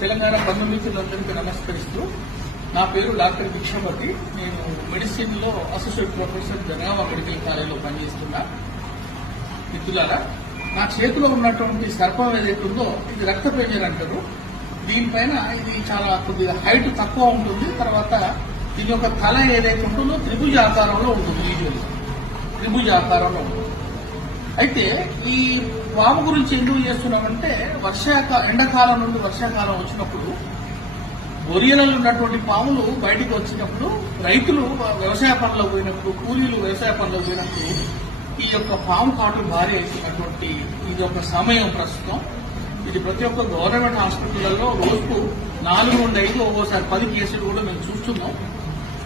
తెలంగాణ బంధు మిత్రులందరికీ నమస్కరిస్తూ, నా పేరు డాక్టర్ భిక్షపతి. నేను మెడిసిన్ లో అసోసియేట్ ప్రొఫెసర్ జనగామ మెడికల్ కాలేజీలో పనిచేస్తున్నా. మిత్రులారా, నా చేతిలో ఉన్నటువంటి సర్పం ఏదైతే ఉందో ఇది రక్తపేజర్ అంటారు. దీనిపైన ఇది చాలా కొద్దిగా హైట్ తక్కువ ఉంటుంది. తర్వాత దీని యొక్క తల ఏదైతే ఉంటుందో త్రిభుజ ఆకారంలో ఉంటుంది. యూజువల్ త్రిభుజ ఆకారంలో ఉంటుంది. అయితే ఈ పాము గురించి ఎందుకు చేస్తున్నామంటే, ఎండాకాలం నుండి వర్షాకాలం వచ్చినప్పుడు బొరియలలో ఉన్నటువంటి పాములు బయటికి వచ్చినప్పుడు రైతులు వ్యవసాయ పనులకు పోయినప్పుడు, కూలీలు వ్యవసాయ పనులకు పోయినప్పుడు ఈ యొక్క పాము కాటు భారీ అవుతున్నటువంటి ఇది ఒక సమయం ప్రస్తుతం. ఇది ప్రతి ఒక్క గవర్నమెంట్ హాస్పిటళ్లలో రోజుకు 4 నుండి 5 ఒక్కోసారి 10 కేసులు కూడా మేము చూస్తున్నాం.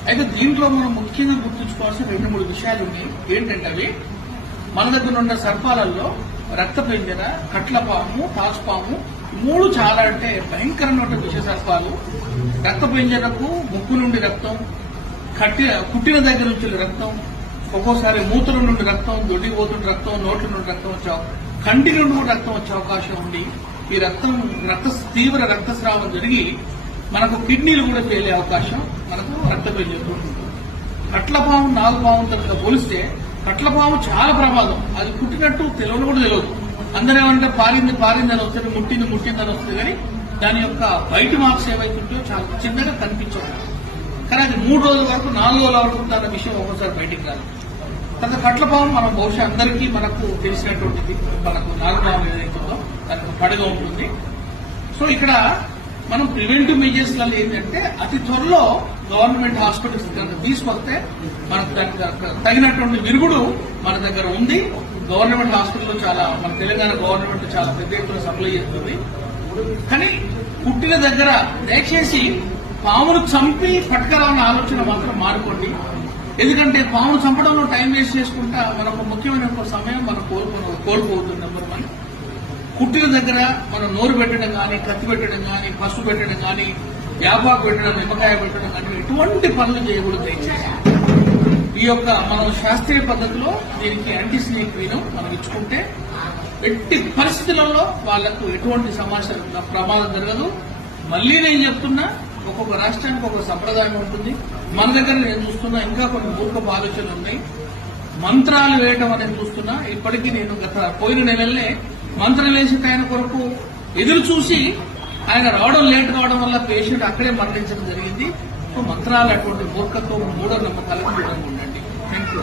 అయితే దీంట్లో మనం ముఖ్యంగా గుర్తుంచుకోవాల్సిన 2-3 విషయాలు ఉన్నాయి. ఏంటంటే అవి మన దగ్గర ఉన్న సర్పాలలో రక్తపింజర, కట్లపాము, తాచుపాము 3 చాలా అంటే భయంకరమైన విష సర్పాలు. రక్తపింజరకు ముక్కు నుండి రక్తం, కుట్టిన దగ్గర నుంచి రక్తం, ఒక్కోసారి మూత్రం నుండి రక్తం, దొడ్డికి పోతుంటే రక్తం, నోట్ల నుండి రక్తం కంటి నుండి కూడా రక్తం వచ్చే అవకాశం ఉంది. ఈ తీవ్ర రక్తస్రావం జరిగి మనకు కిడ్నీలు కూడా పేలే అవకాశం మనకు రక్తపింజర ఉంటుంది. కట్లపాము, నాగుపాముతో పోలిస్తే కట్లపాము చాలా ప్రమాదం. అది కుట్టినట్టు తెలియని కూడా తెలియదు. అందరూ ఏమంటే పారింది అని వస్తుంది, ముట్టిందని వస్తుంది. కానీ దాని యొక్క బయట మార్క్స్ ఏవైతుంటాయో చాలా చిన్నగా కనిపించవు. కానీ అది 3 రోజుల వరకు, 4 రోజుల వరకు దాని విషయం ఒక్కోసారి బయటికి రాదు. తర్వాత కట్లపాము మనం బహుశా అందరికీ మనకు తెలిసినటువంటిది. మనకు నాగుపాము ఏదైతుందో దానికి పడగా ఉంటుంది. సో ఇక్కడ మనం ప్రివెంటివ్ మెజర్స్ లలో ఏంటంటే అతి త్వరలో గవర్నమెంట్ హాస్పిటల్స్ తీసుకొస్తే మనకు దానికి తగినటువంటి విరుగుడు మన దగ్గర ఉంది. గవర్నమెంట్ హాస్పిటల్లో మన తెలంగాణ గవర్నమెంట్ చాలా పెద్ద ఎత్తున సప్లై చేస్తుంది. కానీ పుట్టిన దగ్గర దయచేసి పామును చంపి పట్టుకరావన్న ఆలోచన మాత్రం మానుకోండి. ఎందుకంటే పామును చంపడంలో టైం వేస్ట్ చేసుకుంటా మనకు ముఖ్యమైన సమయం మనం కోల్పోతుంది. నెంబర్ 1, కుట్టిన దగ్గర మనం నోరు పెట్టడం కానీ, కత్తి పెట్టడం కానీ, పసుపు పెట్టడం కానీ, యాపాకు పెట్టడం, నిమ్మకాయ పెట్టడం కానీ ఎటువంటి పనులు చేయకూడదు. దయచేసి ఈ యొక్క మనం శాస్త్రీయ పద్ధతిలో దీనికి యాంటీ స్నేక్ క్రీమ్ మనం ఇచ్చుకుంటే ఎట్టి పరిస్థితులలో వాళ్లకు ఎటువంటి ప్రమాదం జరగదు. మళ్లీ నేను చెప్తున్నా, ఒక్కొక్క రాష్ట్రానికి ఒక సంప్రదాయం ఉంటుంది. మన దగ్గర నేను చూస్తున్నా ఇంకా కొన్ని మూర్ఖపు ఆలోచనలు ఉన్నాయి. మంత్రాలు వేయడం అనేది చూస్తున్నా. ఇప్పటికీ నేను పోయిన నెలలనే మంత్రం వేసి ఆయన కొరకు ఎదురు చూసి ఆయన లేట్ కావడం వల్ల పేషెంట్ అక్కడే మరణించడం జరిగింది. సో మంత్రాలు అటువంటి మూర్ఖత్వం, మూఢనమ్మకాలకు దూరంగా ఉండండి. Thank you.